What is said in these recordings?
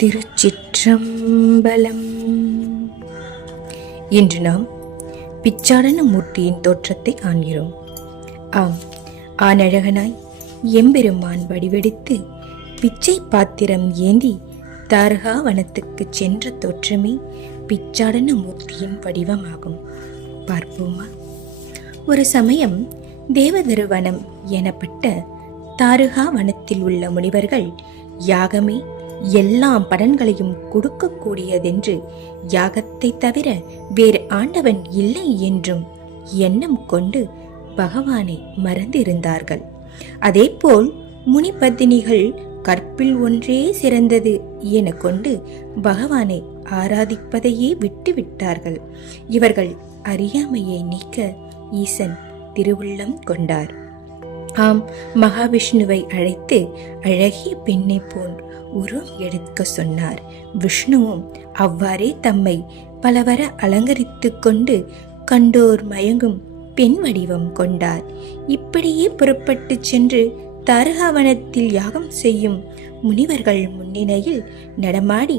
திருச்சிற்றம்பலம். இன்று நாம் பிச்சாடன மூர்த்தியின் தோற்றத்தை காண்கிறோம். ஆம், ஆனழகனாய் எம்பெருமான் வடிவெடுத்து பிச்சை பாத்திரம் ஏந்தி தாரகா வனத்துக்கு சென்ற தோற்றமே பிச்சாடன மூர்த்தியின் வடிவமாகும். பார்ப்போமா? ஒரு சமயம் தேவதருவனம் எனப்பட்ட தாரகா வனத்தில் உள்ள முனிவர்கள் யாகமே எல்லா பலன்களையும் கொடுக்கக்கூடியதென்று, யாகத்தை தவிர வேறு ஆண்டவன் இல்லை என்றும் எண்ணம் கொண்டு பகவானை மறந்திருந்தார்கள். அதேபோல் முனிபத்தினிகள் கற்பில் ஒன்றே சிறந்தது என கொண்டு பகவானை ஆராதிப்பதையே விட்டுவிட்டார்கள். இவர்கள் அறியாமையை நீக்க ஈசன் திருவுள்ளம் கொண்டார். ஆம், மகாவிஷ்ணுவை அழைத்து அழகிய பெண்ணை போல் உருவம் எடுக்க சொன்னார். விஷ்ணுவும் அவ்வாறே தம்மை பலவர அலங்கரித்து கொண்டு கண்டோர் மயங்கும் பெண் வடிவம் கொண்டார். இப்படியே புறப்பட்டு சென்று தாரகாவனத்தில் யாகம் செய்யும் முனிவர்கள் முன்னிலையில் நடமாடி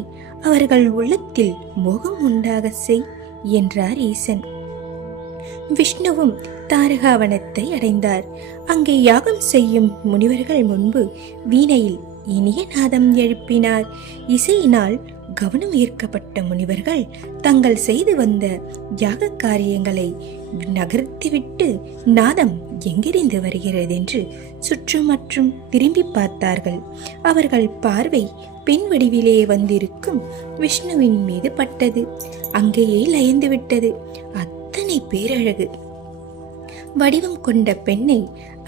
அவர்கள் உள்ளத்தில் மோகம் உண்டாக செய் என்றார் ஈசன். விஷ்ணுவும் தாரகாவனத்தை அடைந்தார். அங்கே யாகம் செய்யும் முனிவர்கள் முன்பு வீணையில் இனிய நாதம் எழுப்பினார். இசையினால் கவனம் ஈர்க்கப்பட்ட முனிவர்கள் தங்கள் செய்து வந்த யாக காரியங்களை நகர்த்திவிட்டு நாதம் எங்கிருந்து வருகிறது என்று சுற்றுமற்றும் திரும்பி பார்த்தார்கள். அவர்கள் பார்வை பெண் வடிவிலே வந்திருக்கும் விஷ்ணுவின் மீது பட்டது. அங்கேயே லயந்து விட்டது. அத்தனை பேரழகு வடிவம் கொண்ட பெண்ணை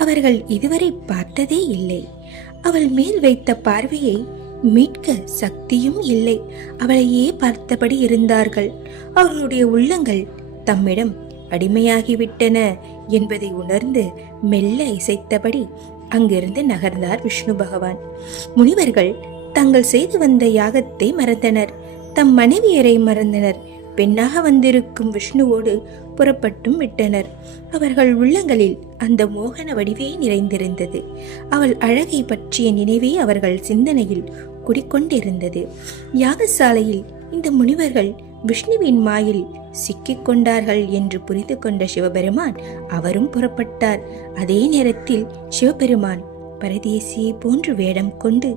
அவர்கள் இதுவரை பார்த்ததே இல்லை. அவள் மேல் வைத்த பார்வையை மீட்க சக்தியும் இல்லை. அவளையே பார்த்தபடி இருந்தார்கள். அவர்களுடைய உள்ளங்கள் தம்மிடம் அடிமையாகிவிட்டன என்பதை உணர்ந்து மெல்ல இசைத்தபடி அங்கிருந்து நகர்ந்தார் விஷ்ணு பகவான். முனிவர்கள் தங்கள் செய்து வந்த யாகத்தை மறந்தனர். தம் மனைவியரை மறந்தனர். பெண்ணாக வந்திருக்கும் விஷ்ணுவோடு புறப்பட்டும் விட்டனர். அவர்கள் உள்ளங்களில் அந்த மோகன வடிவே நிறைந்திருந்தது. அவள் அழகை பற்றிய நினைவே அவர்கள் சிந்தனையில் குடிக்கொண்டிருந்தது. யாகசாலையில் இந்த முனிவர்கள் விஷ்ணுவின் மாயில் சிக்கிக் கொண்டார்கள் என்று புரிந்து கொண்ட சிவபெருமான் அவரும் புறப்பட்டார். அதே நேரத்தில் சிவபெருமான் பரதேசியை போன்று வேடம் கொண்டு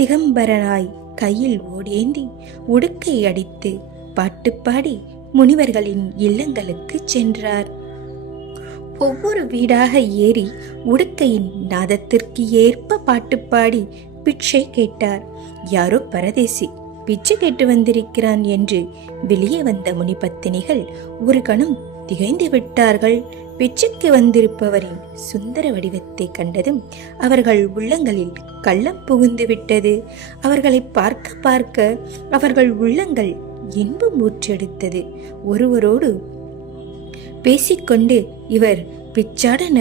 திகம்பரனாய் கையில் ஓடேந்தி உடுக்கை அடித்து பாட்டு பாடி முனிவர்களின் இல்லங்களுக்கு சென்றார். ஒவ்வொரு வீடாக ஏறி உடுக்கையின் நாதத்திற்கு ஏற்ப பாட்டு பாடி பிச்சை கேட்டார். யாரோ பரதேசி பிச்சை கேட்டு வந்திருக்கிறான் என்று வெளியே வந்த முனிபத்தினிகள் ஒரு கணம் திகைந்து விட்டார்கள். பிச்சைக்கு வந்திருப்பவரின் சுந்தர வடிவத்தை கண்டதும் அவர்கள் உள்ளங்களில் கள்ளம் புகுந்து விட்டது. அவர்களை பார்க்க பார்க்க அவர்கள் உள்ளங்கள் இன்பம் ஊற்றெடுத்தது. ஒருவரோடு பேசிக்கொண்டு, இவர் பிச்சாடன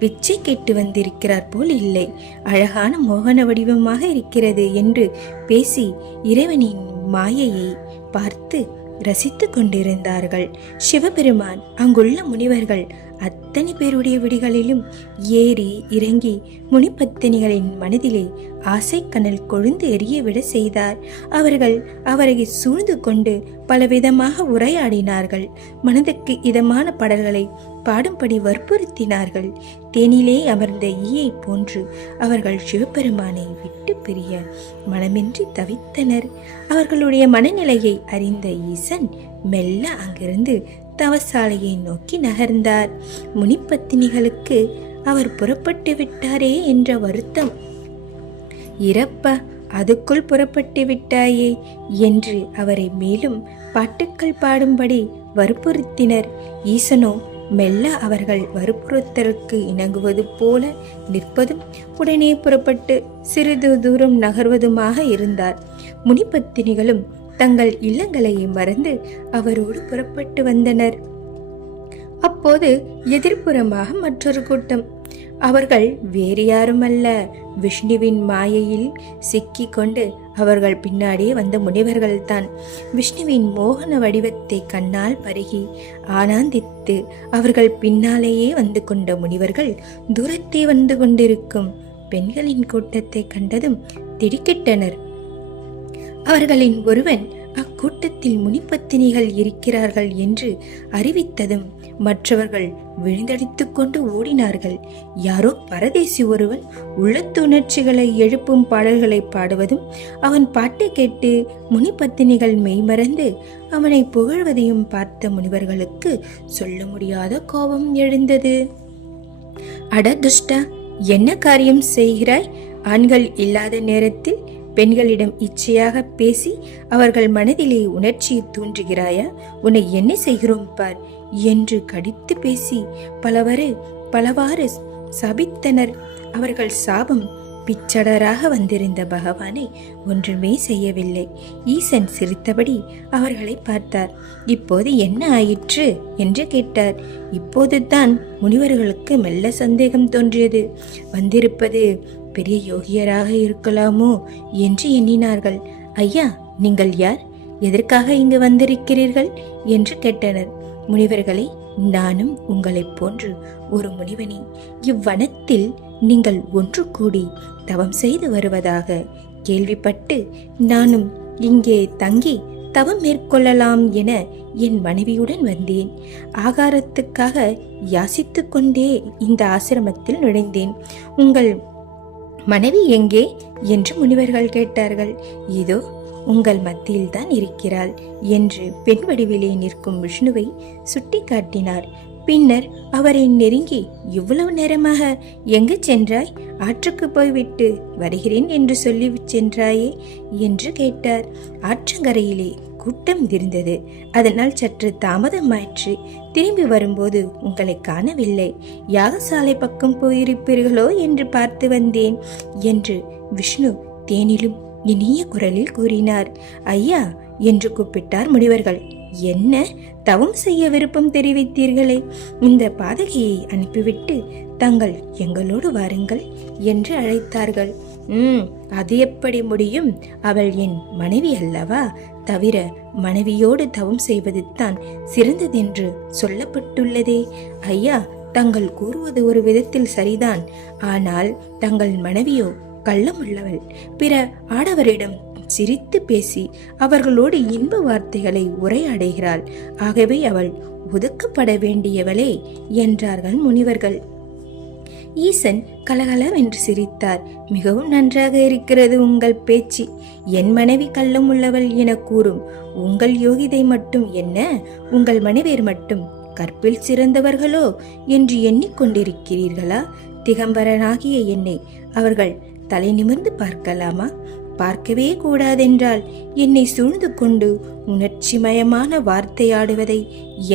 பிச்சை கேட்டு வந்திருக்கிறார் போல் இல்லை, அழகான மோகன வடிவமாக இருக்கிறது என்று பேசி இறைவனின் மாயையை பார்த்து ரசித்து கொண்டிருந்தார்கள். சிவபெருமான் அங்குள்ள முனிவர்கள் அத்தனை பேருடைய விடிகளிலும் ஏறி இறங்கி முனிபத்தினிகளின் மனதிலே ஆசை கனல் கொழுந்து எரியவிட செய்தார். அவர்கள் அவரை சூழ்ந்து கொண்டு பலவிதமாக உரையாடினார்கள். மனதுக்கு இதமான பாடல்களை பாடும்படி வற்புறுத்தினார்கள். தேனிலே அமர்ந்த ஈயை போன்று அவர்கள் சிவபெருமானை விட்டு பிரிய மனமின்றி தவித்தனர். அவர்களுடைய மனநிலையை அறிந்த ஈசன் மெல்ல அங்கிருந்து தவசாலையை நோக்கி நகர்ந்தார். முனிப்பத்தினிகளுக்கு அவர் புறப்பட்டு விட்டாரே என்ற வருத்தம். இறப்ப அதுக்குள் புறப்பட்டு விட்டாயே என்று அவரை மேலும் பாட்டுக்கள் பாடும்படி வற்புறுத்தினர். ஈசனோ மெல்ல அவர்கள் வற்புறுத்தலுக்கு இணங்குவது போல நிற்பதும் உடனே புறப்பட்டு சிறிது தூரம் நகர்வதுமாக இருந்தார். முனிபத்தினிகளும் தங்கள் இல்லங்களை மறந்து அவரோடு புறப்பட்டு வந்தனர். அப்போது எதிர்ப்புறமாக மற்றொரு கூட்டம். அவர்கள் வேறு யாருமல்ல, விஷ்ணுவின் மாயையில் சிக்கிக் கொண்டு அவர்கள் பின்னாடியே வந்த முனிவர்கள்தான். விஷ்ணுவின் மோகன வடிவத்தை கண்ணால் பருகி ஆனந்தித்து அவர்கள் பின்னாலேயே வந்து கொண்ட முனிவர்கள் தூரத்தே வந்து கொண்டிருக்கும் பெண்களின் கூட்டத்தை கண்டதும் திடுக்கிட்டனர். அவர்களின் ஒருவன் அக்கூட்டத்தில் முனிப்பத்தினிகள் இருக்கிறார்கள் என்று அறிவித்ததும் மற்றவர்கள் விழுந்தடித்துக் கொண்டு ஓடினார்கள். யாரோ பரதேசி ஒருவன் உள்ளத்துணர்ச்சிகளை எழுப்பும் பாடல்களை பாடுவதும் அவன் பாட்டை கேட்டு முனிப்பத்தினிகள் மெய்மறந்து அவனை புகழ்வதையும் பார்த்த முனிவர்களுக்கு சொல்ல முடியாத கோபம் எழுந்தது. அட துஷ்டா, என்ன காரியம் செய்கிறாய்? ஆண்கள் இல்லாத நேரத்தில் பெண்களிடம் இச்சையாக பேசி அவர்கள் மனதிலே உணர்ச்சியை தூண்டுகிறாயா? உன்னை என்ன செய்கிறோம் பார் என்று கடித்து பேசி பலவாறு சபித்தனர். அவர்கள் சாபம் பிச்சடராக வந்திருந்த பகவானை ஒன்றுமே செய்யவில்லை. ஈசன் சிரித்தபடி அவர்களை பார்த்தார். இப்போது என்ன ஆயிற்று என்று கேட்டார். இப்போதுதான் முனிவர்களுக்கு மெல்ல சந்தேகம் தோன்றியது. வந்திருப்பது பெரிய யோகியராக இருக்கலாமோ என்று எண்ணினார்கள். ஐயா, நீங்கள் யார்? எதற்காக இங்கு வந்திருக்கிறீர்கள் என்று கேட்டனர். முனிவர்களே, நானும் உங்களைப் போன்று ஒரு முனிவனே. இவ்வனத்தில் நீங்கள் ஒன்று கூடி தவம் செய்து வருவதாக கேள்விப்பட்டு நானும் இங்கே தங்கி தவம் மேற்கொள்ளலாம் என என் மனைவியுடன் வந்தேன். ஆகாரத்துக்காக யாசித்து கொண்டே இந்த ஆசிரமத்தில் நுழைந்தேன். உங்கள் மனைவி எங்கே என்று முனிவர்கள் கேட்டார்கள். இதோ உங்கள் மத்தியில் தான் இருக்கிறாள் என்று பெண் வடிவிலே நிற்கும் விஷ்ணுவை சுட்டி காட்டினார். பின்னர் அவரை நெருங்கி, இவ்வளவு நேரமாக எங்கு சென்றாய்? ஆற்றுக்கு போய்விட்டு வருகிறேன் என்று சொல்லி சென்றாயே என்று கேட்டார். ஆற்றங்கரையிலே கூட்டம் இருந்தது, அதனால் சற்று தாமதமாயிற்று. திரும்பி வரும்போது உங்களை காணவில்லை. யாகசாலை பக்கம் போயிருப்பீர்களோ என்று பார்த்து வந்தேன் என்று விஷ்ணு தேனிலும் இனிய குரலில் கூறினார். ஐயா என்று கூப்பிட்டார் முனிவர்கள். என்ன தவம் செய்ய விருப்பம் தெரிவித்தீர்களே, இந்த பாதகியை அனுப்பிவிட்டு தங்கள் எங்களோடு வாருங்கள் என்று அழைத்தார்கள். அது எப்படி முடியும்? அவள் என் மனைவி அல்லவா? தவிர மனைவியோடு தவம் செய்வது தான் சிறந்ததென்று சொல்லப்பட்டுள்ளதே. ஐயா, தங்கள் கூறுவது ஒரு விதத்தில் சரிதான். ஆனால் தங்கள் மனைவியோ கள்ளமுள்ளவள். பிற ஆடவரிடம் சிரித்து பேசி அவர்களோடு இன்ப வார்த்தைகளை உரையாடுகிறாள். ஆகவே அவள் ஒதுக்கப்பட வேண்டியவளே என்றார்கள் முனிவர்கள். ஈசன் கலகலவென்று சிரித்தார். மிகவும் நன்றாக இருக்கிறது உங்கள் பேச்சு. என் மனைவி கள்ளம் உள்ளவள் என கூறும் உங்கள் யோகிதை மட்டும் என்ன, உங்கள் மனைவியர் மட்டும் கற்பில் சிறந்தவர்களோ என்று எண்ணிக்கொண்டிருக்கிறீர்களா? திகம்பரனாகிய என்னை அவர்கள் தலை நிமிர்ந்து பார்க்கலாமா? பார்க்கவே கூடாதென்றால் என்னை சூழ்ந்து கொண்டு உணர்ச்சிமயமான வார்த்தையாடுவதை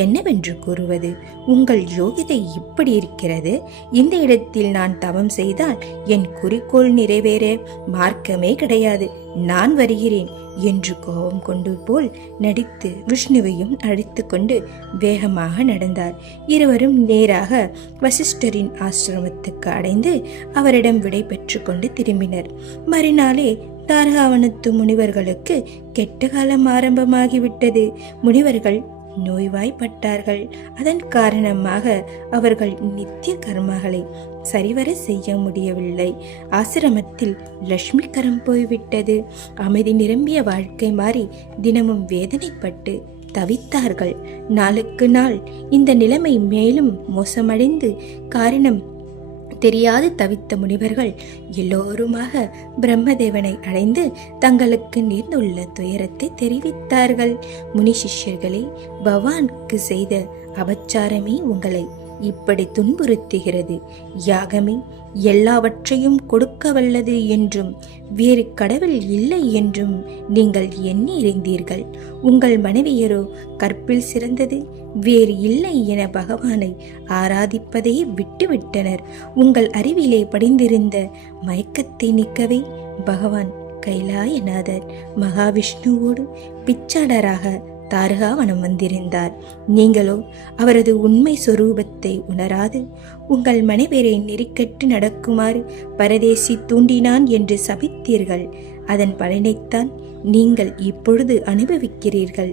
என்னவென்று கூறுவது? உங்கள் யோகிதை இப்படி இருக்கிறது. இந்த இடத்தில் நான் தவம் செய்தால் என் குறிக்கோள் நிறைவேற மார்க்கமே கிடையாது. நான் வருகிறேன் என்று கோபம் கொண்டு போல் நடித்து விஷ்ணுவையும் அழைத்து கொண்டு வேகமாக நடந்தார். இருவரும் நேராக வசிஷ்டரின் ஆசிரமத்துக்கு அடைந்து அவரிடம் விடை பெற்று கொண்டு திரும்பினர். மறுநாளே தாரகாவனத்து முனிவர்களுக்கு கெட்ட காலம் ஆரம்பமாகிவிட்டது. முனிவர்கள் நோய்வாய்ப்பட்டார்கள். அதன் காரணமாக அவர்கள் நித்திய கர்மங்களை சரிவர செய்ய முடியவில்லை. ஆசிரமத்தில் லட்சுமி கரம் போய்விட்டது. அமைதி நிரம்பிய வாழ்க்கை மாறி தினமும் வேதனைப்பட்டு தவித்தார்கள். நாளுக்கு நாள் இந்த நிலைமை மேலும் மோசமடைந்து காரணம் தெரியாது தவித்த முனிவர்கள் எல்லோருமாக பிரம்மதேவனை அடைந்து தங்களுக்கு நேர்ந்துள்ள துயரத்தை தெரிவித்தார்கள். முனி சிஷ்யர்களே, பகவானுக்கு செய்த அபச்சாரமே உங்களை இப்படி துன்புறுத்துகிறது. யாகமே எல்லாவற்றையும் கொடுக்க வல்லது என்றும் வேறு கடவுள் இல்லை என்றும் நீங்கள் எண்ணி இருந்தீர்கள். உங்கள் மனைவியரோ கற்பில் சிறந்தது வேறு இல்லை என பகவானை ஆராதிப்பதை விட்டுவிட்டனர். உங்கள் அறிவிலே படிந்திருந்த மயக்கத்தை நீக்கவே பகவான் கைலாயநாதர் மகாவிஷ்ணுவோடு பிச்சாடராக தாரகாவனம் வந்திருந்தார். நீங்களோ அவரது உண்மை சொரூபத்தை உணராது உங்கள் மனைவரை நெறிக்கட்டு நடக்குமாறு பரதேசி தூண்டினான் என்று சபித்தீர்கள். அதன் பலனைத்தான் நீங்கள் இப்பொழுது அனுபவிக்கிறீர்கள்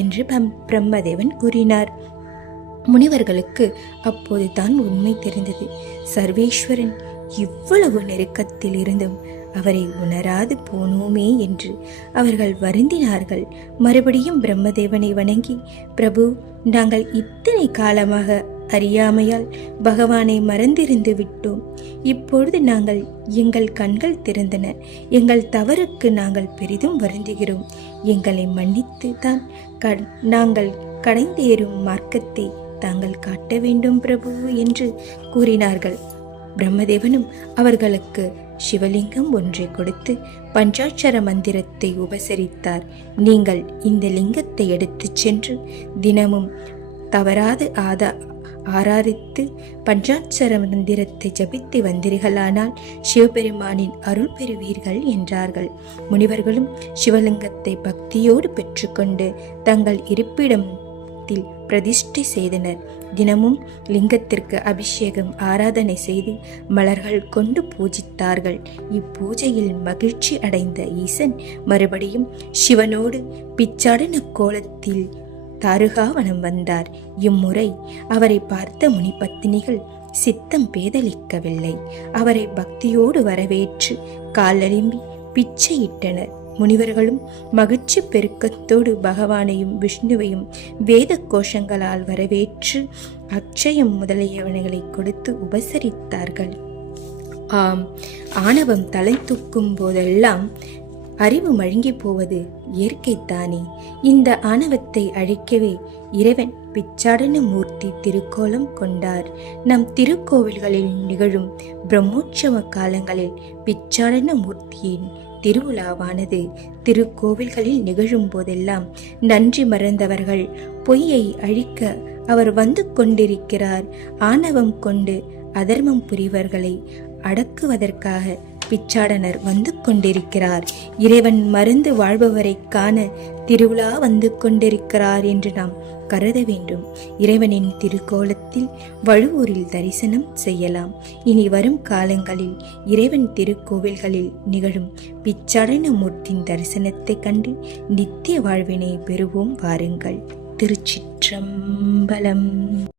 என்று பிரம்மதேவன் கூறினார். முனிவர்களுக்கு அப்போது தான் உண்மை தெரிந்தது. சர்வேஸ்வரன் இவ்வளவு நெருக்கத்தில் இருந்தும் அவரை உணராது போனோமே என்று அவர்கள் வருந்தினார்கள். மறுபடியும் பிரம்மதேவனை வணங்கி, பிரபு, நாங்கள் இத்தனை காலமாக அறியாமையால் பகவானை மறந்திருந்து விட்டோம். இப்பொழுது எங்கள் கண்கள் திறந்தன. எங்கள் தவறுக்கு நாங்கள் பெரிதும் வருந்துகிறோம். எங்களை மன்னித்து தான் நாங்கள் கடைந்தேறும் மார்க்கத்தை தாங்கள் காட்ட வேண்டும் பிரபு என்று கூறினார்கள். பிரம்மதேவனும் அவர்களுக்கு சிவலிங்கம் ஒன்றை கொடுத்து பஞ்சாட்சர மந்திரத்தை உபசரித்தார். நீங்கள் இந்த லிங்கத்தை எடுத்துச் சென்று தினமும் தவறாது ஆராதித்து பஞ்சாட்சர மந்திரத்தை ஜபித்து வந்தீர்களானால் சிவபெருமானின் அருள் பெறுவீர்கள் என்றார்கள். முனிவர்களும் சிவலிங்கத்தை பக்தியோடு பெற்றுக்கொண்டு தங்கள் இருப்பிடத்தில் பிரதிஷ்டை செய்தனர். தினமும் லிங்கத்திற்கு அபிஷேகம் ஆராதனை செய்து மலர்கள் கொண்டு பூஜித்தார்கள். இப்பூஜையில் மகிழ்ச்சி அடைந்த ஈசன் மறுபடியும் சிவனோடு பிச்சாடன கோலத்தில் தாருகாவனம் வந்தார். இம்முறை அவரை பார்த்த முனிபத்தினிகள் சித்தம் பேதலிக்கவில்லை. அவரை பக்தியோடு வரவேற்று காலெழும்பி பிச்சையிட்டனர். முனிவர்களும் மகிழ்ச்சி பெருக்கத்தோடு பகவானையும் விஷ்ணுவையும் வேத கோஷங்களால் வரவேற்று அக்ஷயம் முதலியவனைகளை கொடுத்து உபசரித்தார்கள். ஆம், ஆணவம் தலை தூக்கும் போதெல்லாம் அறிவு மழுங்கி போவது இயற்கைத்தானே. இந்த ஆணவத்தை அழிக்கவே இறைவன் பிச்சாடன மூர்த்தி திருக்கோலம் கொண்டார். நம் திருக்கோவில்களில் நிகழும் பிரம்மோற்சவ காலங்களில் பிச்சாடன மூர்த்தியின் திருவிழாவானது திருக்கோவில்களில் நிகழும் போதெல்லாம் நன்றி மறந்தவர்கள் பொய்யை அழிக்க அவர் வந்து கொண்டிருக்கிறார். ஆணவம் கொண்டு அதர்மம் புரிவர்களை அடக்குவதற்காக பிச்சாடனர் வந்து கொண்டிருக்கிறார். இறைவன் மறந்து வாழ்பவரை காண திருவிழா வந்து கொண்டிருக்கிறார் என்று நாம் கருத வேண்டும். இறைவனின் திருக்கோலத்தில் வழுவூரில் தரிசனம் செய்யலாம். இனி வரும் காலங்களில் இறைவன் திருக்கோவில்களில் நிகழும் பிச்சாடன மூர்த்தியின் தரிசனத்தை கண்டு நித்திய வாழ்வினை பெறுவோம். வாருங்கள். திருச்சிற்றம்பலம்.